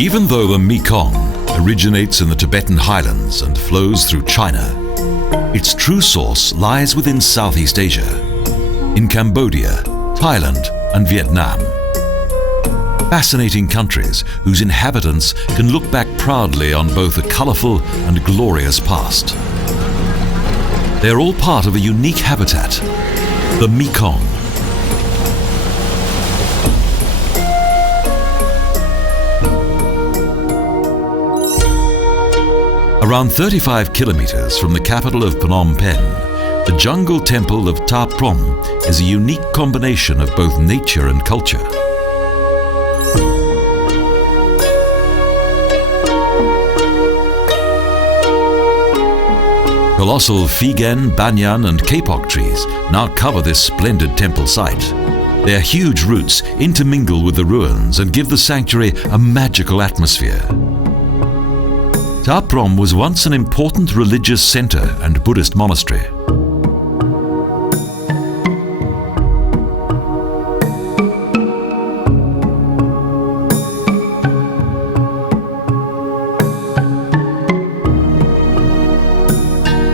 Even though the Mekong originates in the Tibetan Highlands and flows through China, its true source lies within Southeast Asia, in Cambodia, Thailand and Vietnam. Fascinating countries whose inhabitants can look back proudly on both a colourful and glorious past. They are all part of a unique habitat, the Mekong. Around 35 kilometres from the capital of Phnom Penh, the jungle temple of Ta Prohm is a unique combination of both nature and culture. Colossal feigen, banyan and kapok trees now cover this splendid temple site. Their huge roots intermingle with the ruins and give the sanctuary a magical atmosphere. Ta Prohm was once an important religious centre and Buddhist monastery.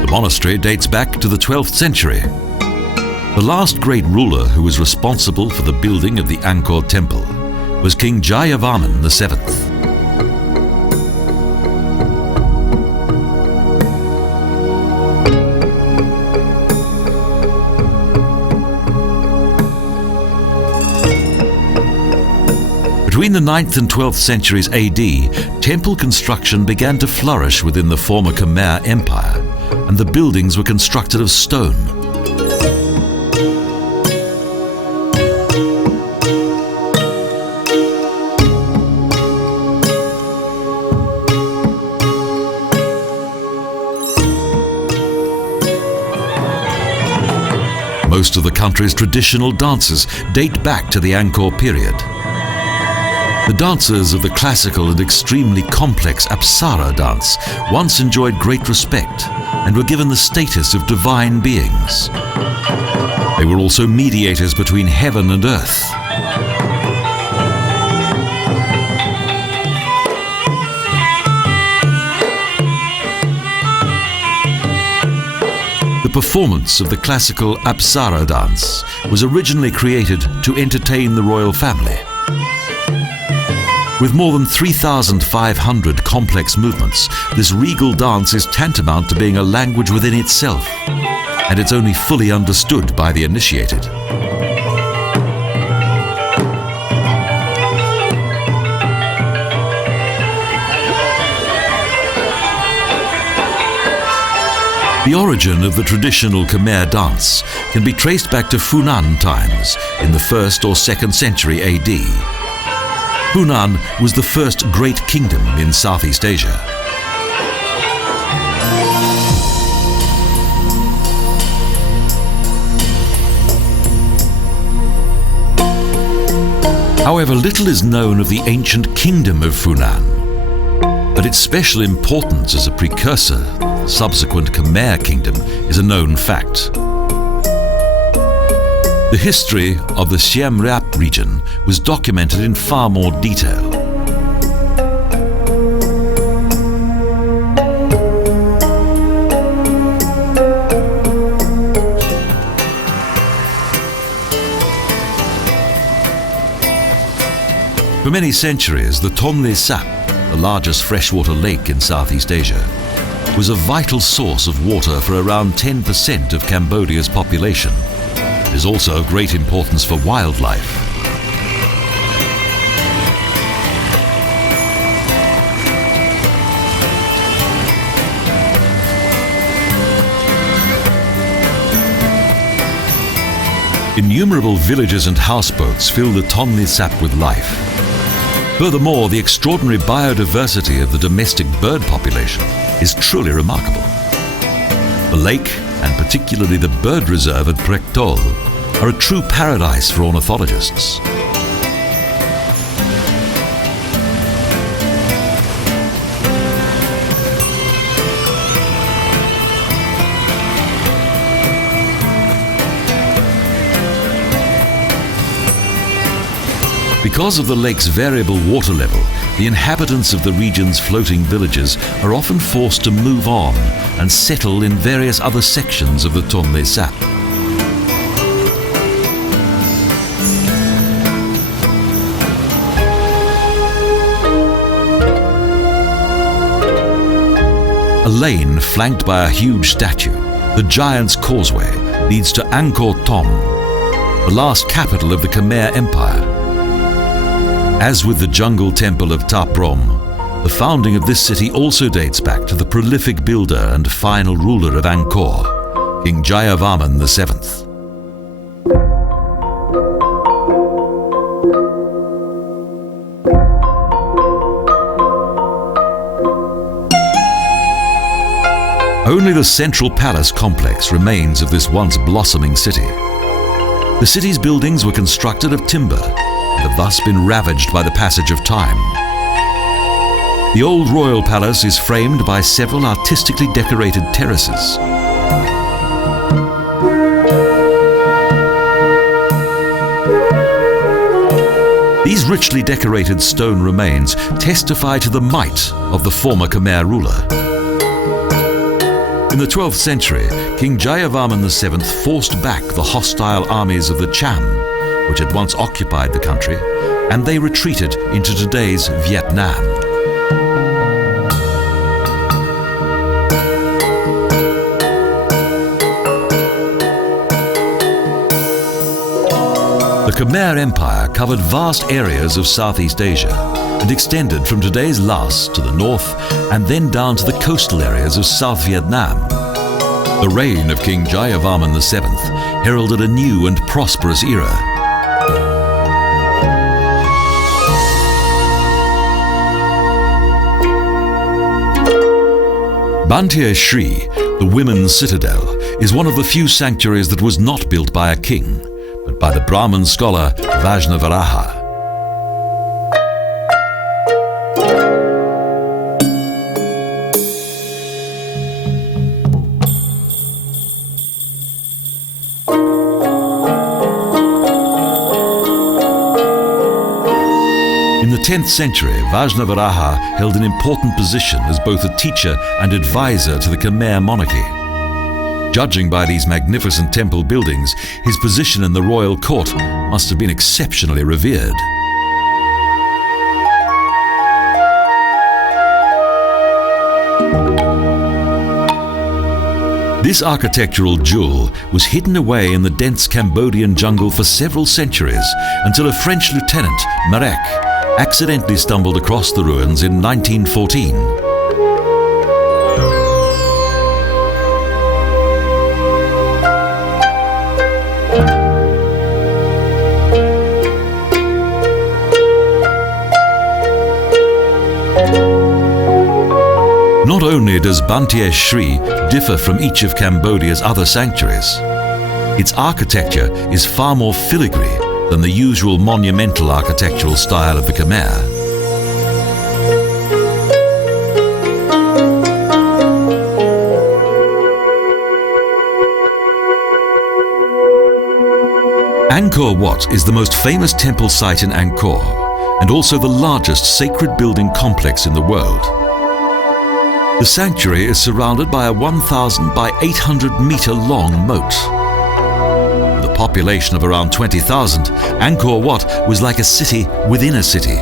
The monastery dates back to the 12th century. The last great ruler who was responsible for the building of the Angkor Temple was King Jayavarman VII. Between the 9th and 12th centuries AD, temple construction began to flourish within the former Khmer Empire, and the buildings were constructed of stone. Most of the country's traditional dances date back to the Angkor period. The dancers of the classical and extremely complex Apsara dance once enjoyed great respect and were given the status of divine beings. They were also mediators between heaven and earth. The performance of the classical Apsara dance was originally created to entertain the royal family. With more than 3,500 complex movements, this regal dance is tantamount to being a language within itself, and it's only fully understood by the initiated. The origin of the traditional Khmer dance can be traced back to Funan times in the 1st or 2nd century AD. Funan was the first great kingdom in Southeast Asia. However, little is known of the ancient kingdom of Funan, but its special importance as a precursor to the subsequent Khmer kingdom is a known fact. The history of the Siem Reap region was documented in far more detail. For many centuries, the Tonle Sap, the largest freshwater lake in Southeast Asia, was a vital source of water for around 10% of Cambodia's population. It is also of great importance for wildlife. Innumerable villages and houseboats fill the Tonle Sap with life. Furthermore, the extraordinary biodiversity of the domestic bird population is truly remarkable. The lake, and particularly the bird reserve at Prek Toal, are a true paradise for ornithologists. Because of the lake's variable water level, the inhabitants of the region's floating villages are often forced to move on and settle in various other sections of the Tonle Sap. A lane flanked by a huge statue, the Giant's Causeway, leads to Angkor Thom, the last capital of the Khmer Empire. As with the jungle temple of Ta Prohm, the founding of this city also dates back to the prolific builder and final ruler of Angkor, King Jayavarman VII. Only the central palace complex remains of this once blossoming city. The city's buildings were constructed of timber and have thus been ravaged by the passage of time. The old royal palace is framed by several artistically decorated terraces. These richly decorated stone remains testify to the might of the former Khmer ruler. In the 12th century, King Jayavarman VII forced back the hostile armies of the Cham, which had once occupied the country, and they retreated into today's Vietnam. The Khmer Empire covered vast areas of Southeast Asia and extended from today's Laos to the north and then down to the coastal areas of South Vietnam. The reign of King Jayavarman VII heralded a new and prosperous era. Bantier Shri, the women's citadel, is one of the few sanctuaries that was not built by a king, but by the Brahmin scholar Vajnavaraha. In the 10th century, Vajnavaraha held an important position as both a teacher and advisor to the Khmer monarchy. Judging by these magnificent temple buildings, his position in the royal court must have been exceptionally revered. This architectural jewel was hidden away in the dense Cambodian jungle for several centuries until a French lieutenant, Marek, accidentally stumbled across the ruins in 1914. Not only does Bantier Shri differ from each of Cambodia's other sanctuaries, its architecture is far more filigree than the usual monumental architectural style of the Khmer. Angkor Wat is the most famous temple site in Angkor and also the largest sacred building complex in the world. The sanctuary is surrounded by a 1,000 by 800 meter long moat. With a population of around 20,000, Angkor Wat was like a city within a city.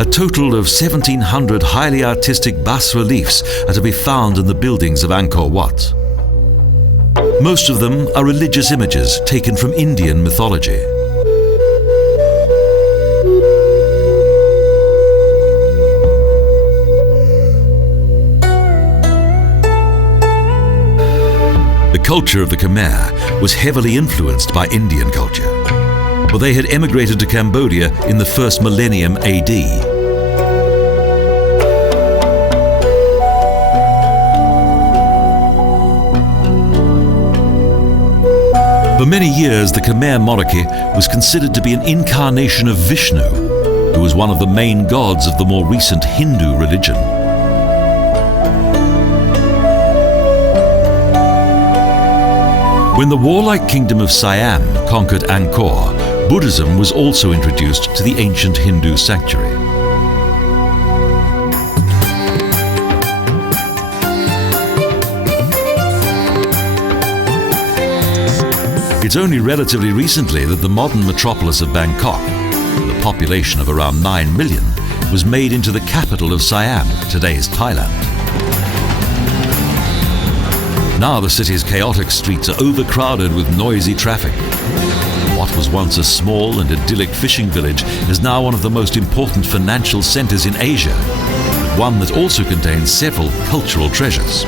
A total of 1,700 highly artistic bas-reliefs are to be found in the buildings of Angkor Wat. Most of them are religious images taken from Indian mythology. The culture of the Khmer was heavily influenced by Indian culture, for they had emigrated to Cambodia in the first millennium AD. For many years, the Khmer monarchy was considered to be an incarnation of Vishnu, who was one of the main gods of the more recent Hindu religion. When the warlike kingdom of Siam conquered Angkor, Buddhism was also introduced to the ancient Hindu sanctuary. It's only relatively recently that the modern metropolis of Bangkok, with a population of around 9 million, was made into the capital of Siam, today's Thailand. Now the city's chaotic streets are overcrowded with noisy traffic. What was once a small and idyllic fishing village is now one of the most important financial centres in Asia, but one that also contains several cultural treasures.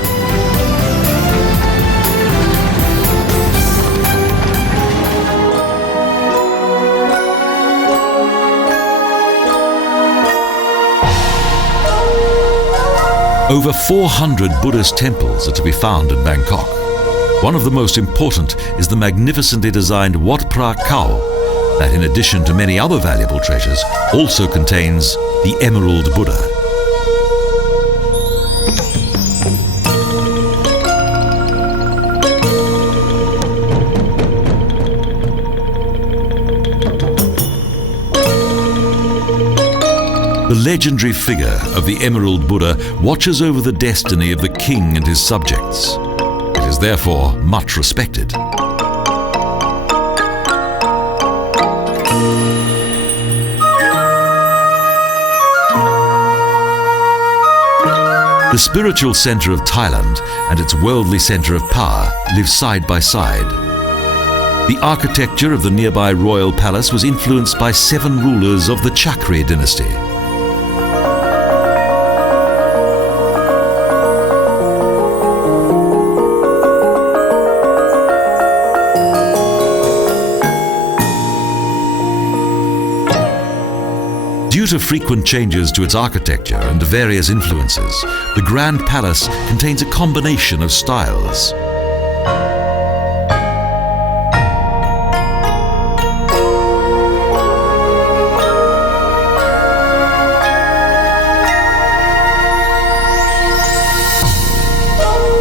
Over 400 Buddhist temples are to be found in Bangkok. One of the most important is the magnificently designed Wat Phra Kaeo, that in addition to many other valuable treasures, also contains the Emerald Buddha. The legendary figure of the Emerald Buddha watches over the destiny of the king and his subjects. It is therefore much respected. The spiritual centre of Thailand and its worldly centre of power live side by side. The architecture of the nearby royal palace was influenced by 7 rulers of the Chakri dynasty. Due to frequent changes to its architecture and various influences, the Grand Palace contains a combination of styles.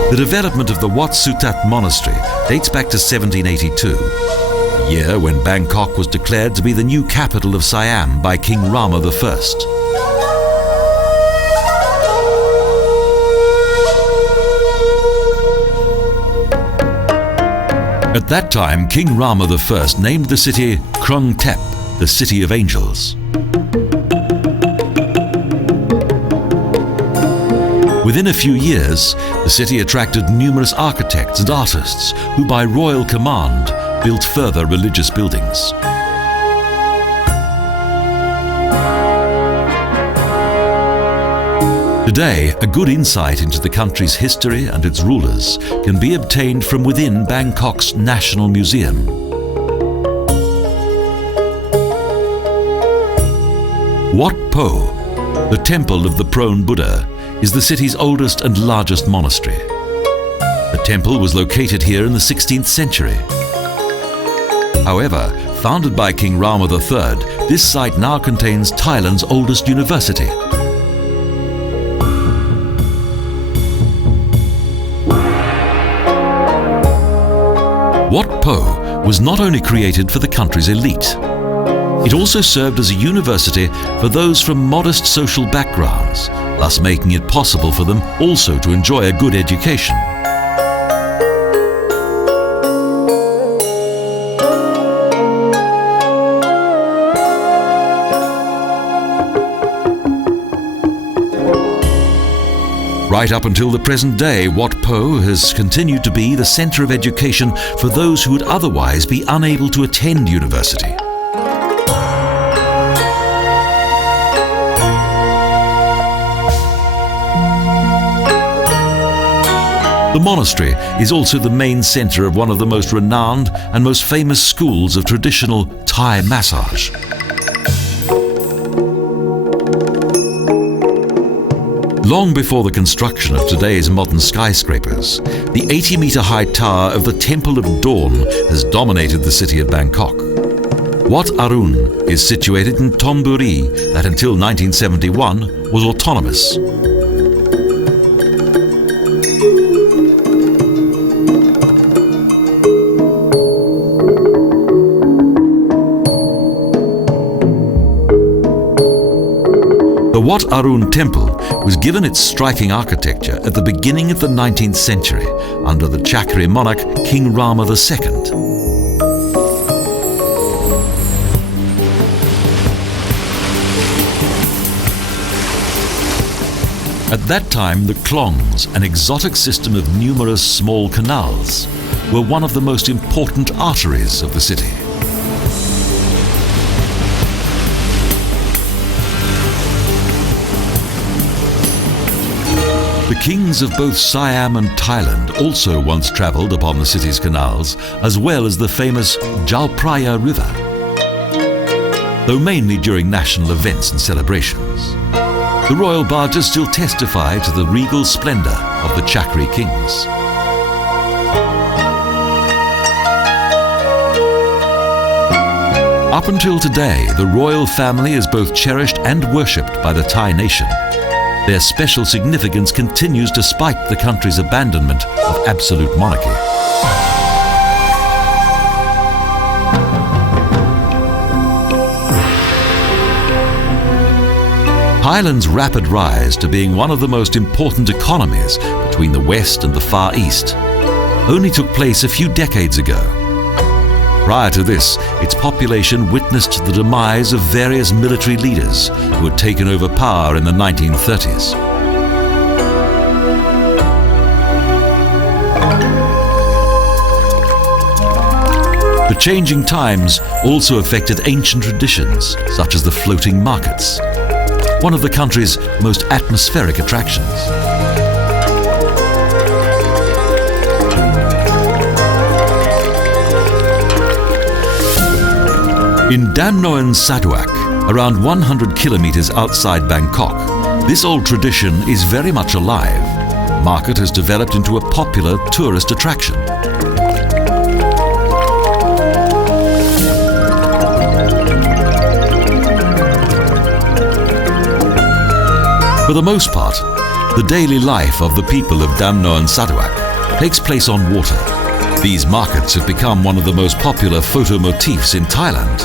The development of the Wat Sutat monastery dates back to 1782. The year when Bangkok was declared to be the new capital of Siam by King Rama I. At that time, King Rama I named the city Krung Thep, the City of Angels. Within a few years, the city attracted numerous architects and artists who, by royal command, built further religious buildings. Today, a good insight into the country's history and its rulers can be obtained from within Bangkok's National Museum. Wat Pho, the temple of the Prone Buddha, is the city's oldest and largest monastery. The temple was located here in the 16th century. However, founded by King Rama III, this site now contains Thailand's oldest university. Wat Pho was not only created for the country's elite, it also served as a university for those from modest social backgrounds, thus making it possible for them also to enjoy a good education. Right up until the present day, Wat Pho has continued to be the centre of education for those who would otherwise be unable to attend university. The monastery is also the main centre of one of the most renowned and most famous schools of traditional Thai massage. Long before the construction of today's modern skyscrapers, the 80-metre-high tower of the Temple of Dawn has dominated the city of Bangkok. Wat Arun is situated in Thonburi that until 1971 was autonomous. The Wat Arun Temple was given its striking architecture at the beginning of the 19th century under the Chakri monarch King Rama II. At that time, the klongs, an exotic system of numerous small canals, were one of the most important arteries of the city. The kings of both Siam and Thailand also once travelled upon the city's canals, as well as the famous Chao Phraya River, though mainly during national events and celebrations. The royal barges still testify to the regal splendour of the Chakri kings. Up until today, the royal family is both cherished and worshipped by the Thai nation. Their special significance continues despite the country's abandonment of absolute monarchy. Thailand's rapid rise to being one of the most important economies between the West and the Far East only took place a few decades ago. Prior to this, its population witnessed the demise of various military leaders who had taken over power in the 1930s. The changing times also affected ancient traditions, such as the floating markets, one of the country's most atmospheric attractions. In Dam Noen Saduak, around 100 kilometres outside Bangkok, this old tradition is very much alive. The market has developed into a popular tourist attraction. For the most part, the daily life of the people of Dam Noen Saduak takes place on water. These markets have become one of the most popular photo motifs in Thailand.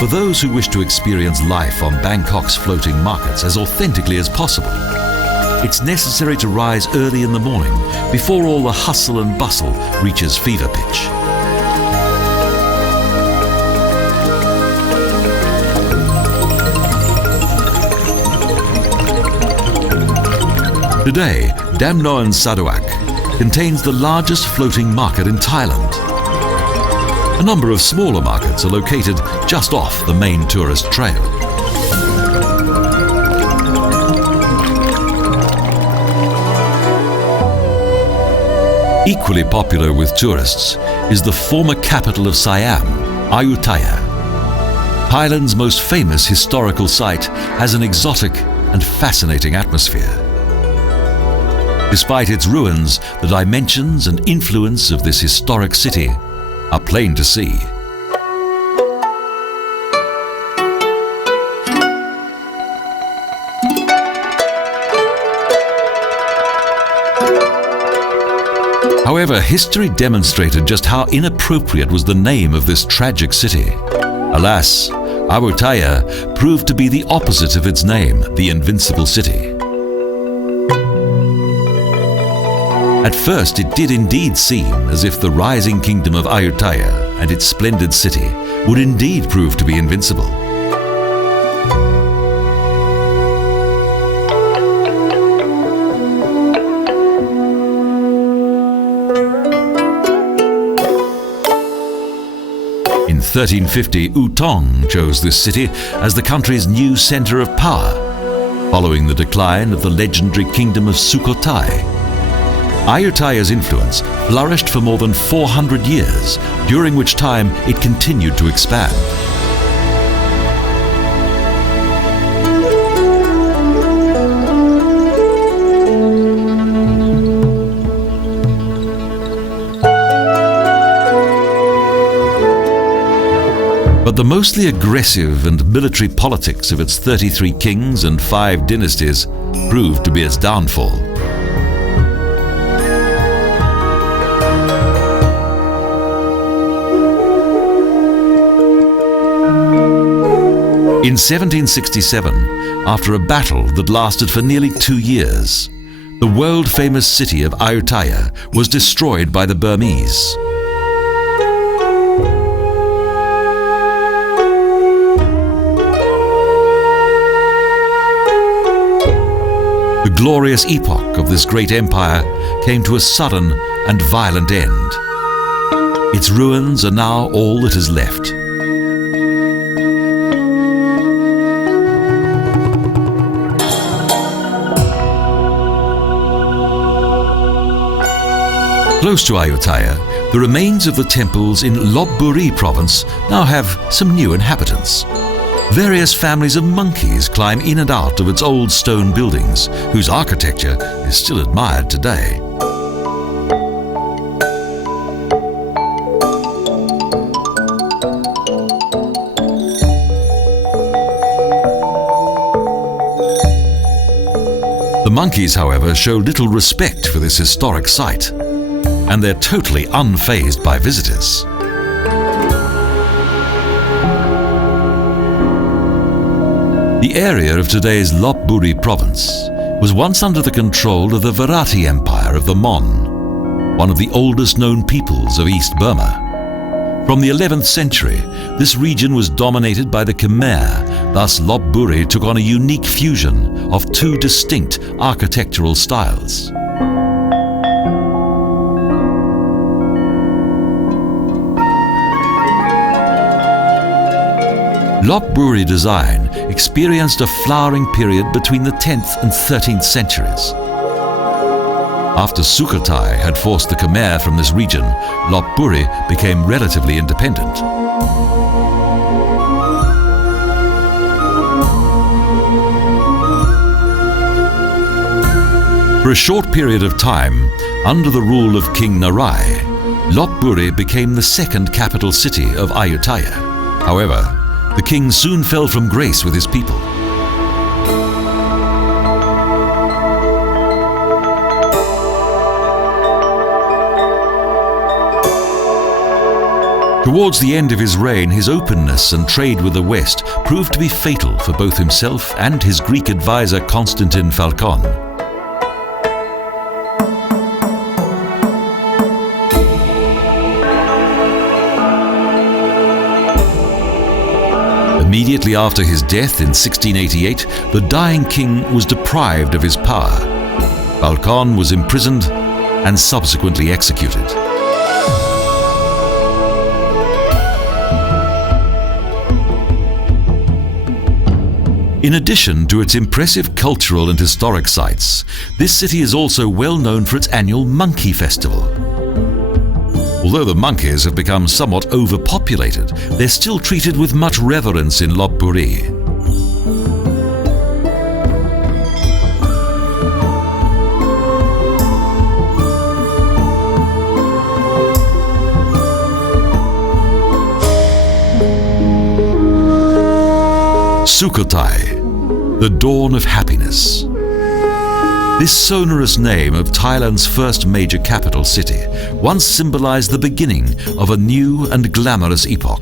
For those who wish to experience life on Bangkok's floating markets as authentically as possible, it's necessary to rise early in the morning before all the hustle and bustle reaches fever pitch. Today, Dam Noen Saduak contains the largest floating market in Thailand. A number of smaller markets are located just off the main tourist trail. Equally popular with tourists is the former capital of Siam, Ayutthaya. Thailand's most famous historical site has an exotic and fascinating atmosphere. Despite its ruins, the dimensions and influence of this historic city are plain to see. However, history demonstrated just how inappropriate was the name of this tragic city. Alas, Ayutthaya proved to be the opposite of its name, the Invincible City. At first, it did indeed seem as if the rising kingdom of Ayutthaya and its splendid city would indeed prove to be invincible. In 1350, U Thong chose this city as the country's new centre of power, following the decline of the legendary kingdom of Sukhothai. Ayutthaya's influence flourished for more than 400 years, during which time it continued to expand. But the mostly aggressive and military politics of its 33 kings and 5 dynasties proved to be its downfall. In 1767, after a battle that lasted for nearly 2 years, the world-famous city of Ayutthaya was destroyed by the Burmese. The glorious epoch of this great empire came to a sudden and violent end. Its ruins are now all that is left. Close to Ayutthaya, the remains of the temples in Lopburi province now have some new inhabitants. Various families of monkeys climb in and out of its old stone buildings, whose architecture is still admired today. The monkeys, however, show little respect for this historic site, and they're totally unfazed by visitors. The area of today's Lopburi province was once under the control of the Varati Empire of the Mon, one of the oldest known peoples of East Burma. From the 11th century, this region was dominated by the Khmer, thus Lopburi took on a unique fusion of two distinct architectural styles. Lopburi design experienced a flowering period between the 10th and 13th centuries. After Sukhothai had forced the Khmer from this region, Lopburi became relatively independent. For a short period of time, under the rule of King Narai, Lopburi became the second capital city of Ayutthaya. However, the king soon fell from grace with his people. Towards the end of his reign, his openness and trade with the West proved to be fatal for both himself and his Greek advisor Constantine Phalkon. Immediately after his death in 1688, the dying king was deprived of his power. Phalkon was imprisoned and subsequently executed. In addition to its impressive cultural and historic sites, this city is also well known for its annual monkey festival. Although the monkeys have become somewhat overpopulated, they're still treated with much reverence in Lopburi. Sukhothai, the dawn of happiness. This sonorous name of Thailand's first major capital city once symbolized the beginning of a new and glamorous epoch.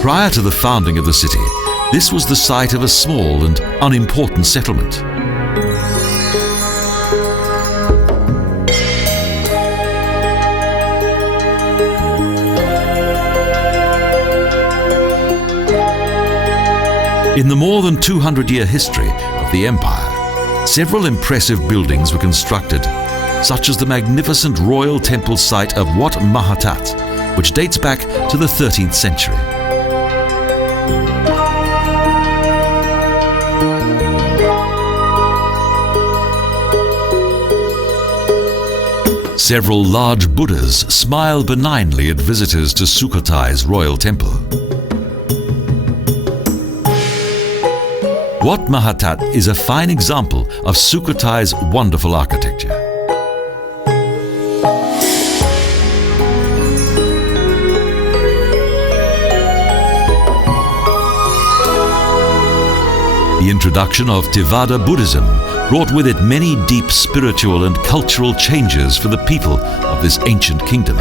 Prior to the founding of the city, this was the site of a small and unimportant settlement. In the more than 200-year history of the empire, several impressive buildings were constructed, such as the magnificent royal temple site of Wat Mahatat, which dates back to the 13th century. Several large Buddhas smile benignly at visitors to Sukhothai's royal temple. Wat Mahatat is a fine example of Sukhothai's wonderful architecture. The introduction of Theravada Buddhism brought with it many deep spiritual and cultural changes for the people of this ancient kingdom.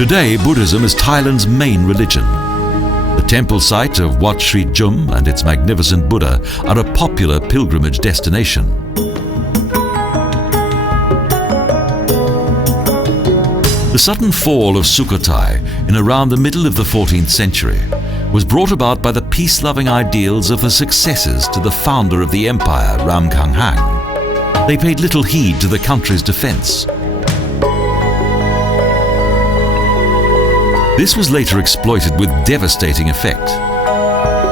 Today, Buddhism is Thailand's main religion. The temple site of Wat Sri Jum and its magnificent Buddha are a popular pilgrimage destination. The sudden fall of Sukhothai in around the middle of the 14th century was brought about by the peace-loving ideals of the successors to the founder of the empire, Ramkhamhaeng. They paid little heed to the country's defense. This was later exploited with devastating effect.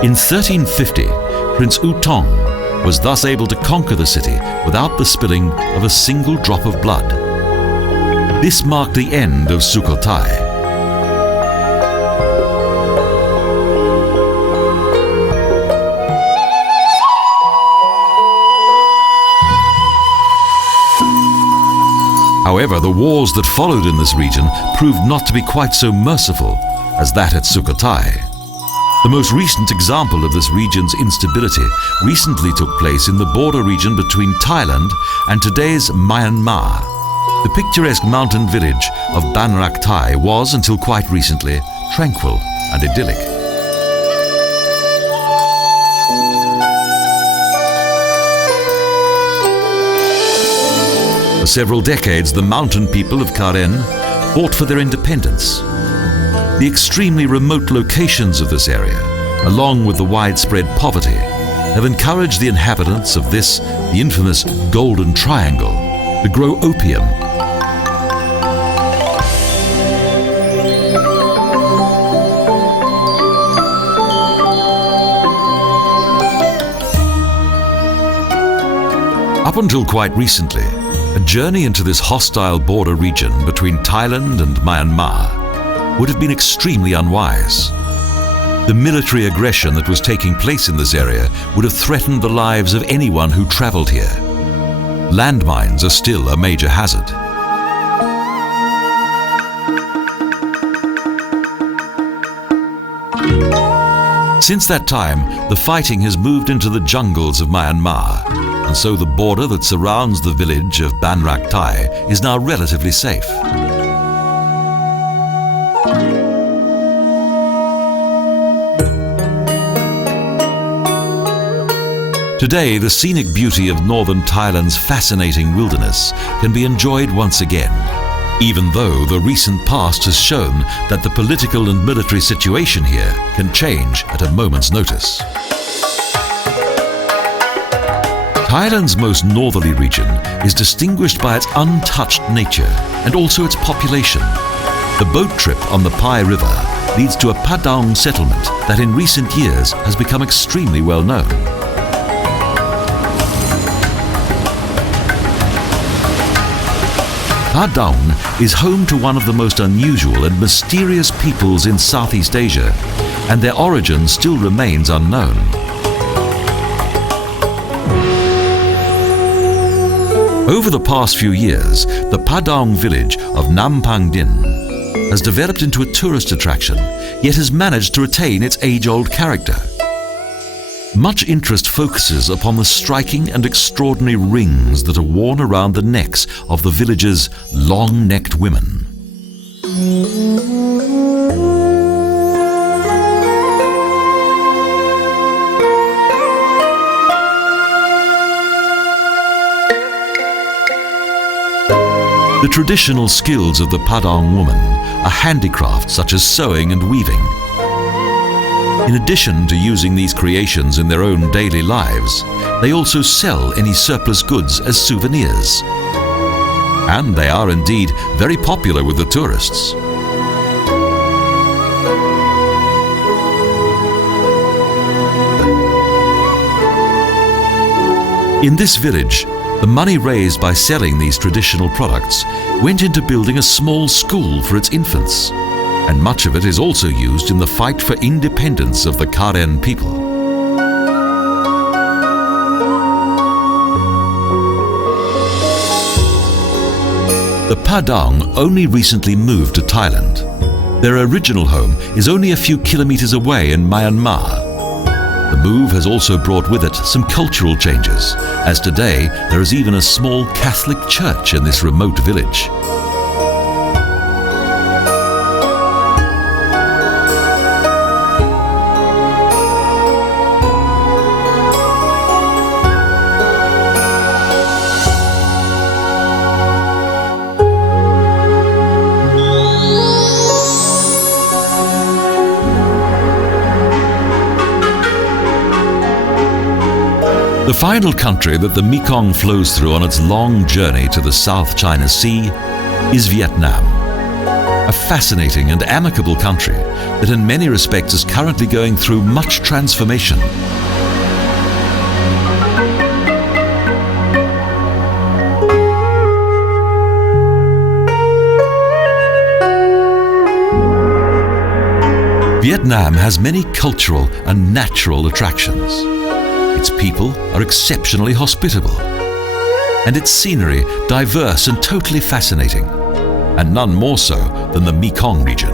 In 1350, Prince U Tong was thus able to conquer the city without the spilling of a single drop of blood. This marked the end of Sukhothai. However, the wars that followed in this region proved not to be quite so merciful as that at Sukhothai. The most recent example of this region's instability recently took place in the border region between Thailand and today's Myanmar. The picturesque mountain village of Ban Rak Thai was, until quite recently, tranquil and idyllic. For several decades, the mountain people of Karen fought for their independence. The extremely remote locations of this area, along with the widespread poverty, have encouraged the inhabitants of this, the infamous Golden Triangle, to grow opium. Up until quite recently, a journey into this hostile border region between Thailand and Myanmar would have been extremely unwise. The military aggression that was taking place in this area would have threatened the lives of anyone who traveled here. Landmines are still a major hazard. Since that time, the fighting has moved into the jungles of Myanmar, and so the border that surrounds the village of Ban Rak Thai is now relatively safe. Today, the scenic beauty of northern Thailand's fascinating wilderness can be enjoyed once again, even though the recent past has shown that the political and military situation here can change at a moment's notice. Thailand's most northerly region is distinguished by its untouched nature and also its population. The boat trip on the Pai River leads to a Padang settlement that in recent years has become extremely well known. Padang is home to one of the most unusual and mysterious peoples in Southeast Asia, and their origin still remains unknown. Over the past few years, the Padang village of Nampang Din has developed into a tourist attraction, yet has managed to retain its age-old character. Much interest focuses upon the striking and extraordinary rings that are worn around the necks of the village's long-necked women. The traditional skills of the Padang woman are handicrafts such as sewing and weaving. In addition to using these creations in their own daily lives, they also sell any surplus goods as souvenirs. And they are indeed very popular with the tourists. In this village, the money raised by selling these traditional products went into building a small school for its infants. And much of it is also used in the fight for independence of the Karen people. The Padang only recently moved to Thailand. Their original home is only a few kilometers away in Myanmar. The move has also brought with it some cultural changes, as today there is even a small Catholic church in this remote village. The final country that the Mekong flows through on its long journey to the South China Sea is Vietnam. A fascinating and amicable country that in many respects is currently going through much transformation. Vietnam has many cultural and natural attractions. Its people are exceptionally hospitable, and its scenery diverse and totally fascinating, and none more so than the Mekong region.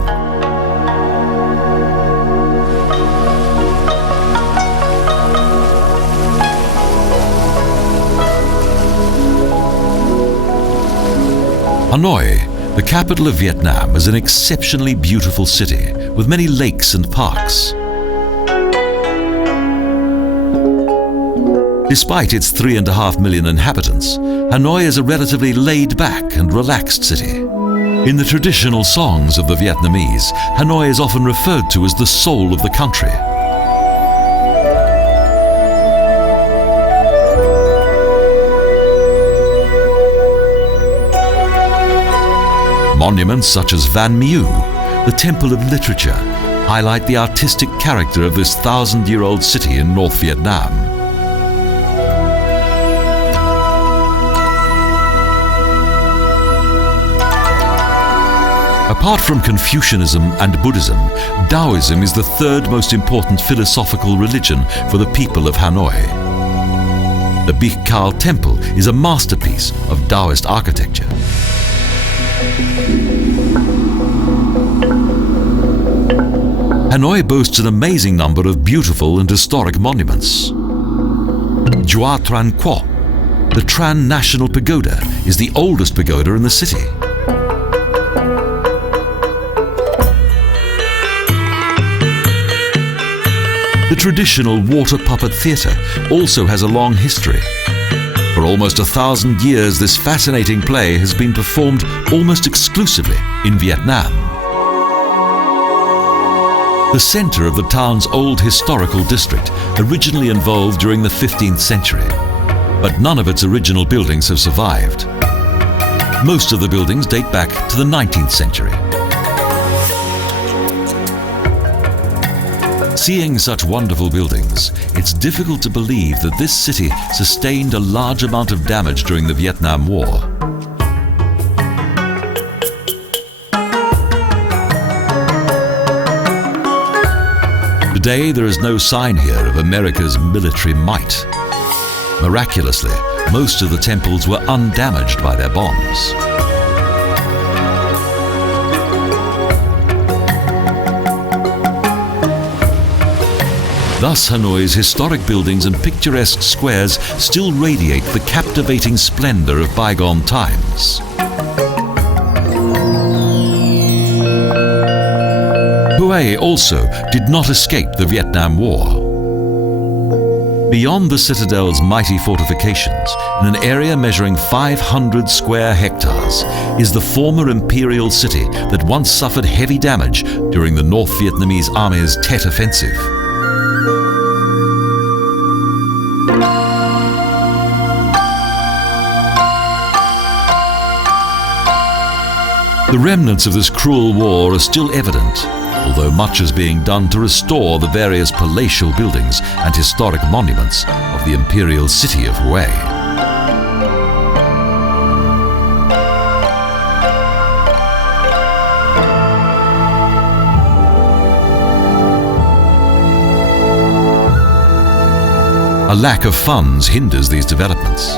Hanoi, the capital of Vietnam, is an exceptionally beautiful city with many lakes and parks. Despite its 3.5 million inhabitants, Hanoi is a relatively laid-back and relaxed city. In the traditional songs of the Vietnamese, Hanoi is often referred to as the soul of the country. Monuments such as Van Mieu, the Temple of Literature, highlight the artistic character of this 1,000-year-old city in North Vietnam. Apart from Confucianism and Buddhism, Taoism is the third most important philosophical religion for the people of Hanoi. The Prek Toal temple is a masterpiece of Taoist architecture. Hanoi boasts an amazing number of beautiful and historic monuments. Wat Phra Kaeo, the Tran National Pagoda, is the oldest pagoda in the city. The traditional water puppet theatre also has a long history. For almost 1,000 years, this fascinating play has been performed almost exclusively in Vietnam. The centre of the town's old historical district originally evolved during the 15th century, but none of its original buildings have survived. Most of the buildings date back to the 19th century. Seeing such wonderful buildings, it's difficult to believe that this city sustained a large amount of damage during the Vietnam War. Today, there is no sign here of America's military might. Miraculously, most of the temples were undamaged by their bombs. Thus, Hanoi's historic buildings and picturesque squares still radiate the captivating splendor of bygone times. Hue also did not escape the Vietnam War. Beyond the citadel's mighty fortifications, in an area measuring 500 square hectares, is the former Imperial City that once suffered heavy damage during the North Vietnamese Army's Tet Offensive. The remnants of this cruel war are still evident, although much is being done to restore the various palatial buildings and historic monuments of the Imperial City of Hue. A lack of funds hinders these developments.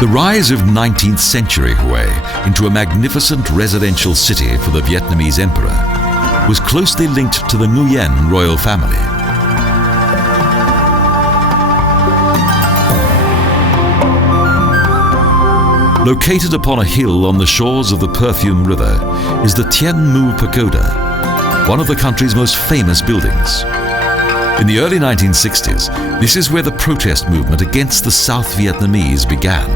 The rise of 19th century Hue into a magnificent residential city for the Vietnamese emperor was closely linked to the Nguyen royal family. Located upon a hill on the shores of the Perfume River is the Tien Mu Pagoda, one of the country's most famous buildings. In the early 1960s, this is where the protest movement against the South Vietnamese began.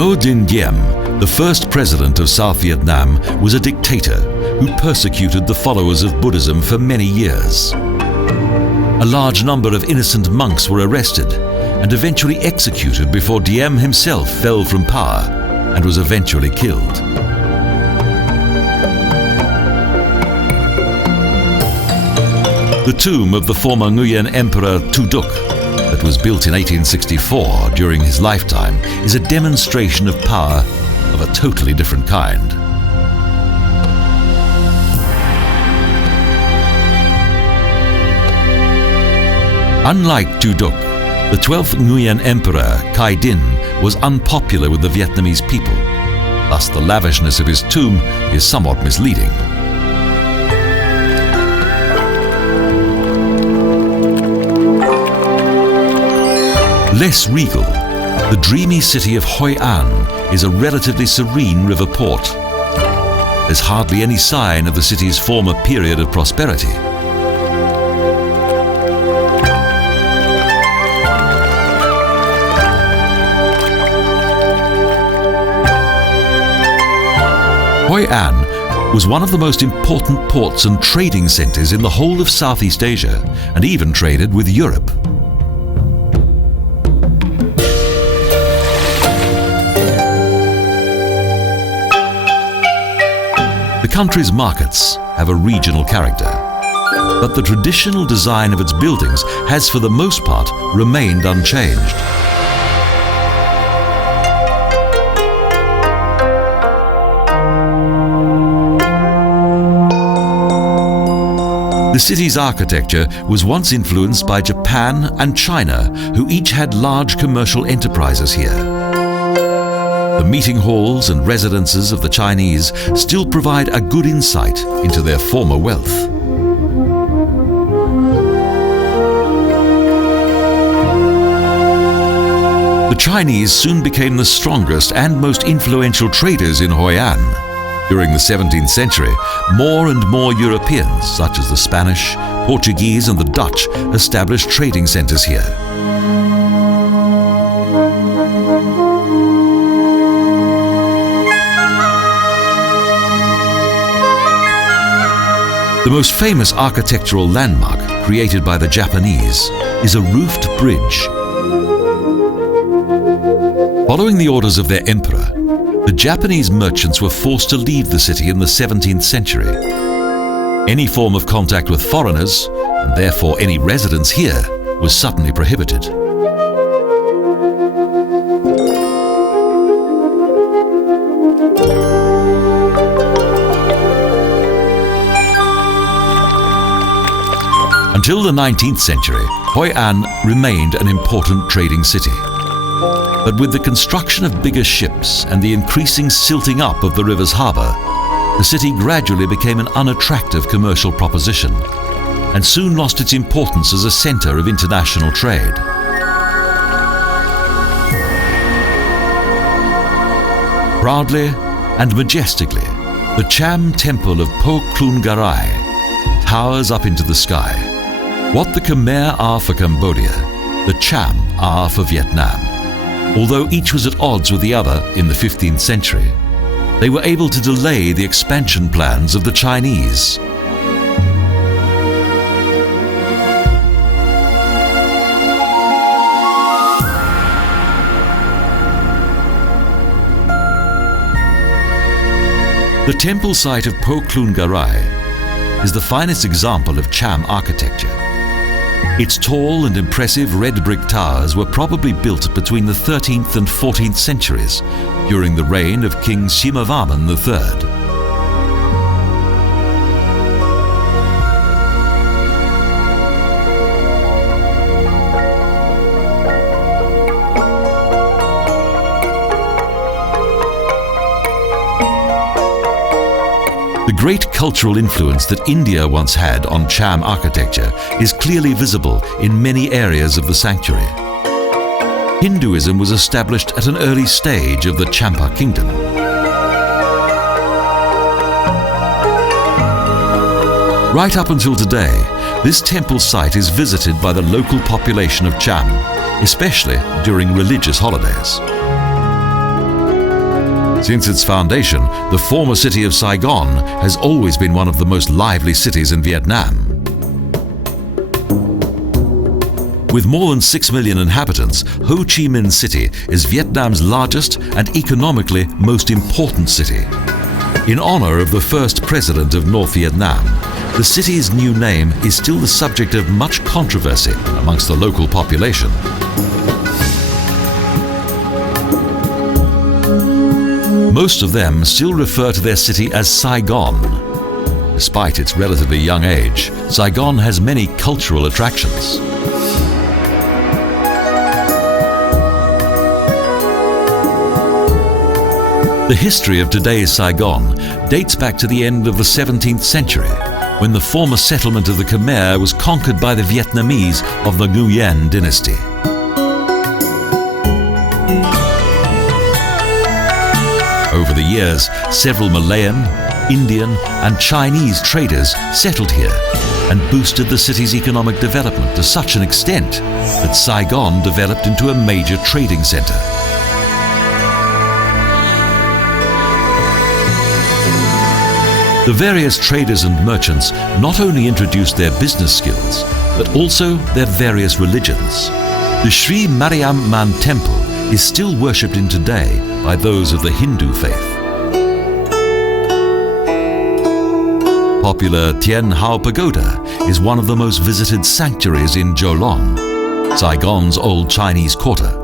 Ngo Dinh Diem, the first president of South Vietnam, was a dictator who persecuted the followers of Buddhism for many years. A large number of innocent monks were arrested and eventually executed before Diem himself fell from power and was eventually killed. The tomb of the former Nguyen Emperor Tu Duc, that was built in 1864 during his lifetime, is a demonstration of power of a totally different kind. Unlike Tu Duc, the 12th Nguyen Emperor, Khai Dinh, was unpopular with the Vietnamese people. Thus, the lavishness of his tomb is somewhat misleading. Less regal, the dreamy city of Hoi An is a relatively serene river port. There's hardly any sign of the city's former period of prosperity. Hoi An was one of the most important ports and trading centres in the whole of Southeast Asia, and even traded with Europe. The country's markets have a regional character, but the traditional design of its buildings has for the most part remained unchanged. The city's architecture was once influenced by Japan and China, who each had large commercial enterprises here. The meeting halls and residences of the Chinese still provide a good insight into their former wealth. The Chinese soon became the strongest and most influential traders in Hoi An. During the 17th century, more and more Europeans, such as the Spanish, Portuguese and the Dutch, established trading centres here. The most famous architectural landmark created by the Japanese is a roofed bridge. Following the orders of their emperor, the Japanese merchants were forced to leave the city in the 17th century. Any form of contact with foreigners, and therefore any residence here, was suddenly prohibited. Until the 19th century, Hoi An remained an important trading city. But with the construction of bigger ships and the increasing silting up of the river's harbour, the city gradually became an unattractive commercial proposition and soon lost its importance as a centre of international trade. Proudly and majestically, the Cham Temple of Po Klun Garai towers up into the sky. What the Khmer are for Cambodia, the Cham are for Vietnam. Although each was at odds with the other in the 15th century, they were able to delay the expansion plans of the Chinese. The temple site of Po Klun Garai is the finest example of Cham architecture. Its tall and impressive red brick towers were probably built between the 13th and 14th centuries during the reign of King Shimavarman III. The great cultural influence that India once had on Cham architecture is clearly visible in many areas of the sanctuary. Hinduism was established at an early stage of the Champa kingdom. Right up until today, this temple site is visited by the local population of Cham, especially during religious holidays. Since its foundation, the former city of Saigon has always been one of the most lively cities in Vietnam. With more than 6 million inhabitants, Ho Chi Minh City is Vietnam's largest and economically most important city. In honor of the first president of North Vietnam, the city's new name is still the subject of much controversy amongst the local population. Most of them still refer to their city as Saigon. Despite its relatively young age, Saigon has many cultural attractions. The history of today's Saigon dates back to the end of the 17th century, when the former settlement of the Khmer was conquered by the Vietnamese of the Nguyen dynasty. Over the years, several Malayan, Indian and Chinese traders settled here and boosted the city's economic development to such an extent that Saigon developed into a major trading center. The various traders and merchants not only introduced their business skills, but also their various religions. The Sri Mariamman Temple is still worshipped in today by those of the Hindu faith. Popular Tien Hau Pagoda is one of the most visited sanctuaries in Jolong, Saigon's old Chinese quarter.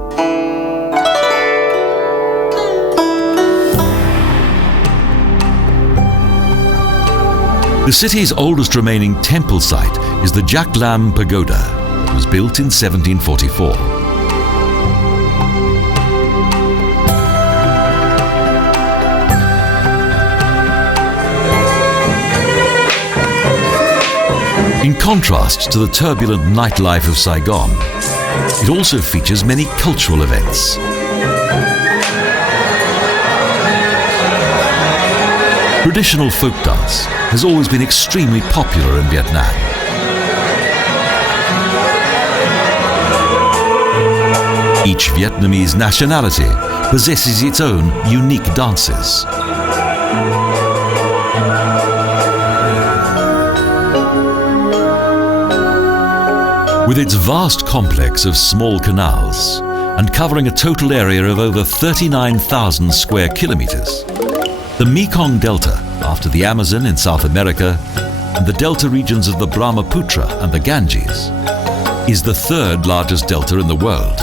The city's oldest remaining temple site is the Jak Lam Pagoda, that was built in 1744. In contrast to the turbulent nightlife of Saigon, it also features many cultural events. Traditional folk dance has always been extremely popular in Vietnam. Each Vietnamese nationality possesses its own unique dances. With its vast complex of small canals and covering a total area of over 39,000 square kilometres, the Mekong Delta, after the Amazon in South America and the delta regions of the Brahmaputra and the Ganges, is the third largest delta in the world.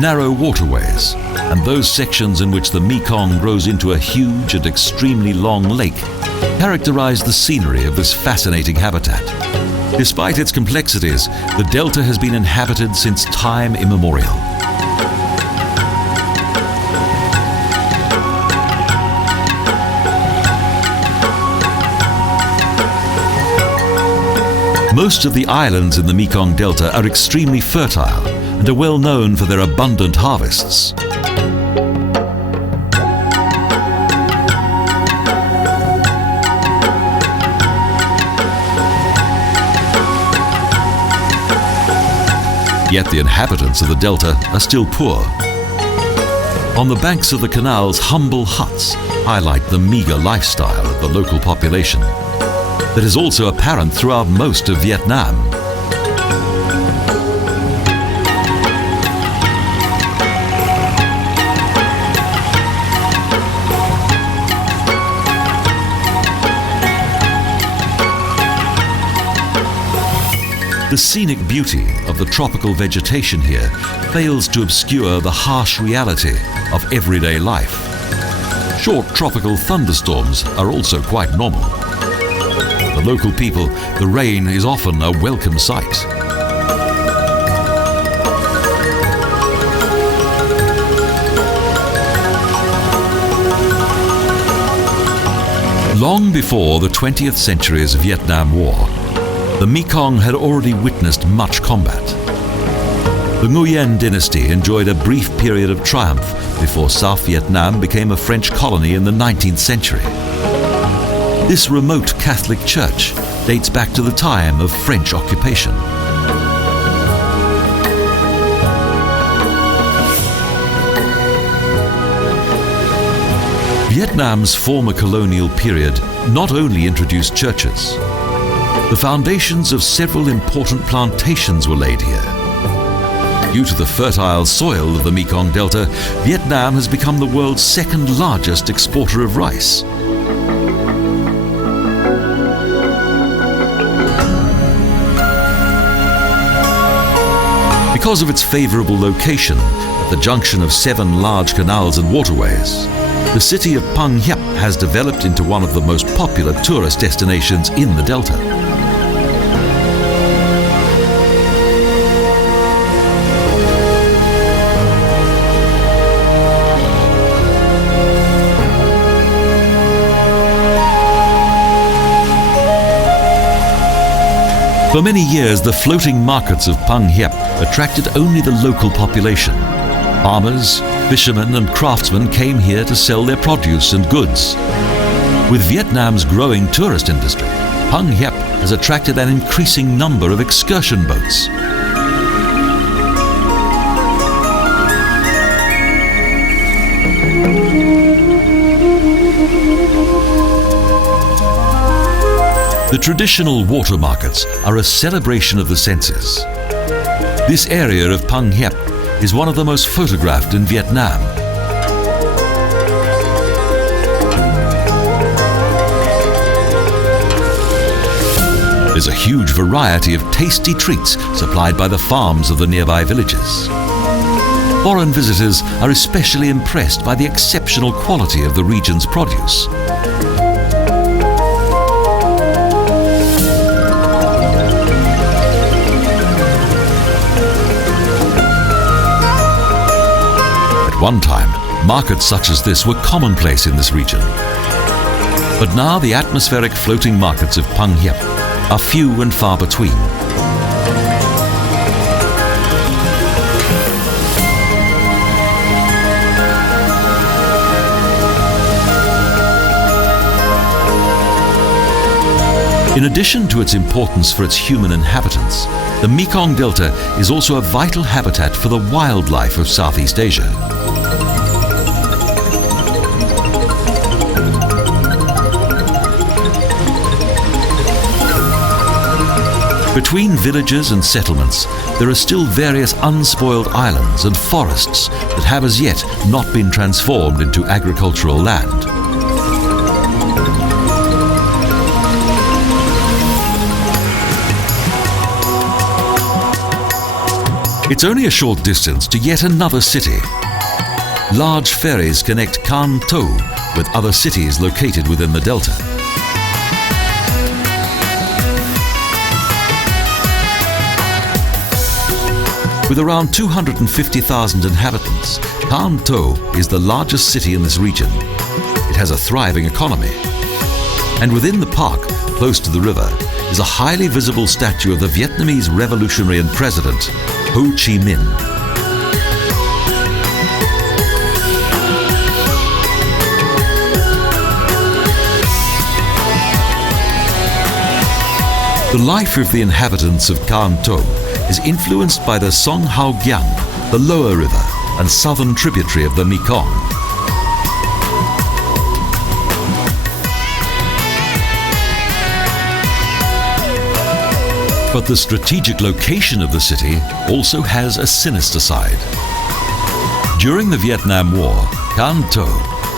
Narrow waterways and those sections in which the Mekong grows into a huge and extremely long lake characterize the scenery of this fascinating habitat. Despite its complexities, the delta has been inhabited since time immemorial. Most of the islands in the Mekong Delta are extremely fertile and are well known for their abundant harvests. Yet the inhabitants of the delta are still poor. On the banks of the canals, humble huts highlight the meagre lifestyle of the local population that is also apparent throughout most of Vietnam. The scenic beauty of the tropical vegetation here fails to obscure the harsh reality of everyday life. Short tropical thunderstorms are also quite normal. For the local people, the rain is often a welcome sight. Long before the 20th century's Vietnam War, the Mekong had already witnessed much combat. The Nguyen dynasty enjoyed a brief period of triumph before South Vietnam became a French colony in the 19th century. This remote Catholic church dates back to the time of French occupation. Vietnam's former colonial period not only introduced churches, the foundations of several important plantations were laid here. Due to the fertile soil of the Mekong Delta, Vietnam has become the world's second largest exporter of rice. Because of its favorable location at the junction of 7 large canals and waterways, the city of Phan Hiep has developed into one of the most popular tourist destinations in the Delta. For many years, the floating markets of Phan Hiep attracted only the local population. Farmers, fishermen and craftsmen came here to sell their produce and goods. With Vietnam's growing tourist industry, Phan Hiep has attracted an increasing number of excursion boats. The traditional water markets are a celebration of the senses. This area of Phan Hiep is one of the most photographed in Vietnam. There's a huge variety of tasty treats supplied by the farms of the nearby villages. Foreign visitors are especially impressed by the exceptional quality of the region's produce. At one time, markets such as this were commonplace in this region. But now the atmospheric floating markets of Phan Hiep are few and far between. In addition to its importance for its human inhabitants, the Mekong Delta is also a vital habitat for the wildlife of Southeast Asia. Between villages and settlements, there are still various unspoiled islands and forests that have as yet not been transformed into agricultural land. It's only a short distance to yet another city. Large ferries connect Can Tho with other cities located within the delta. With around 250,000 inhabitants, Can Tho is the largest city in this region. It has a thriving economy. And within the park, close to the river, is a highly visible statue of the Vietnamese revolutionary and president, Ho Chi Minh. The life of the inhabitants of Can Tho is influenced by the Song Hao Giang, the lower river and southern tributary of the Mekong. But the strategic location of the city also has a sinister side. During the Vietnam War, Can Tho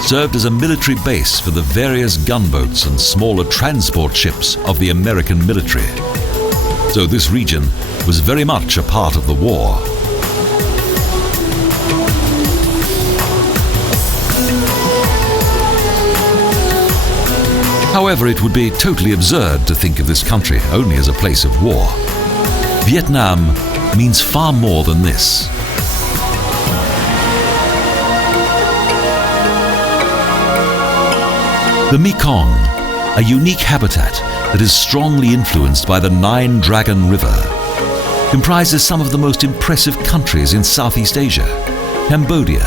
served as a military base for the various gunboats and smaller transport ships of the American military. So this region was very much a part of the war. However, it would be totally absurd to think of this country only as a place of war. Vietnam means far more than this. The Mekong, a unique habitat that is strongly influenced by the Nine Dragon River, comprises some of the most impressive countries in Southeast Asia: Cambodia,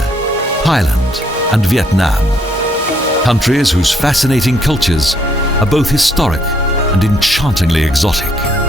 Thailand and Vietnam. Countries whose fascinating cultures are both historic and enchantingly exotic.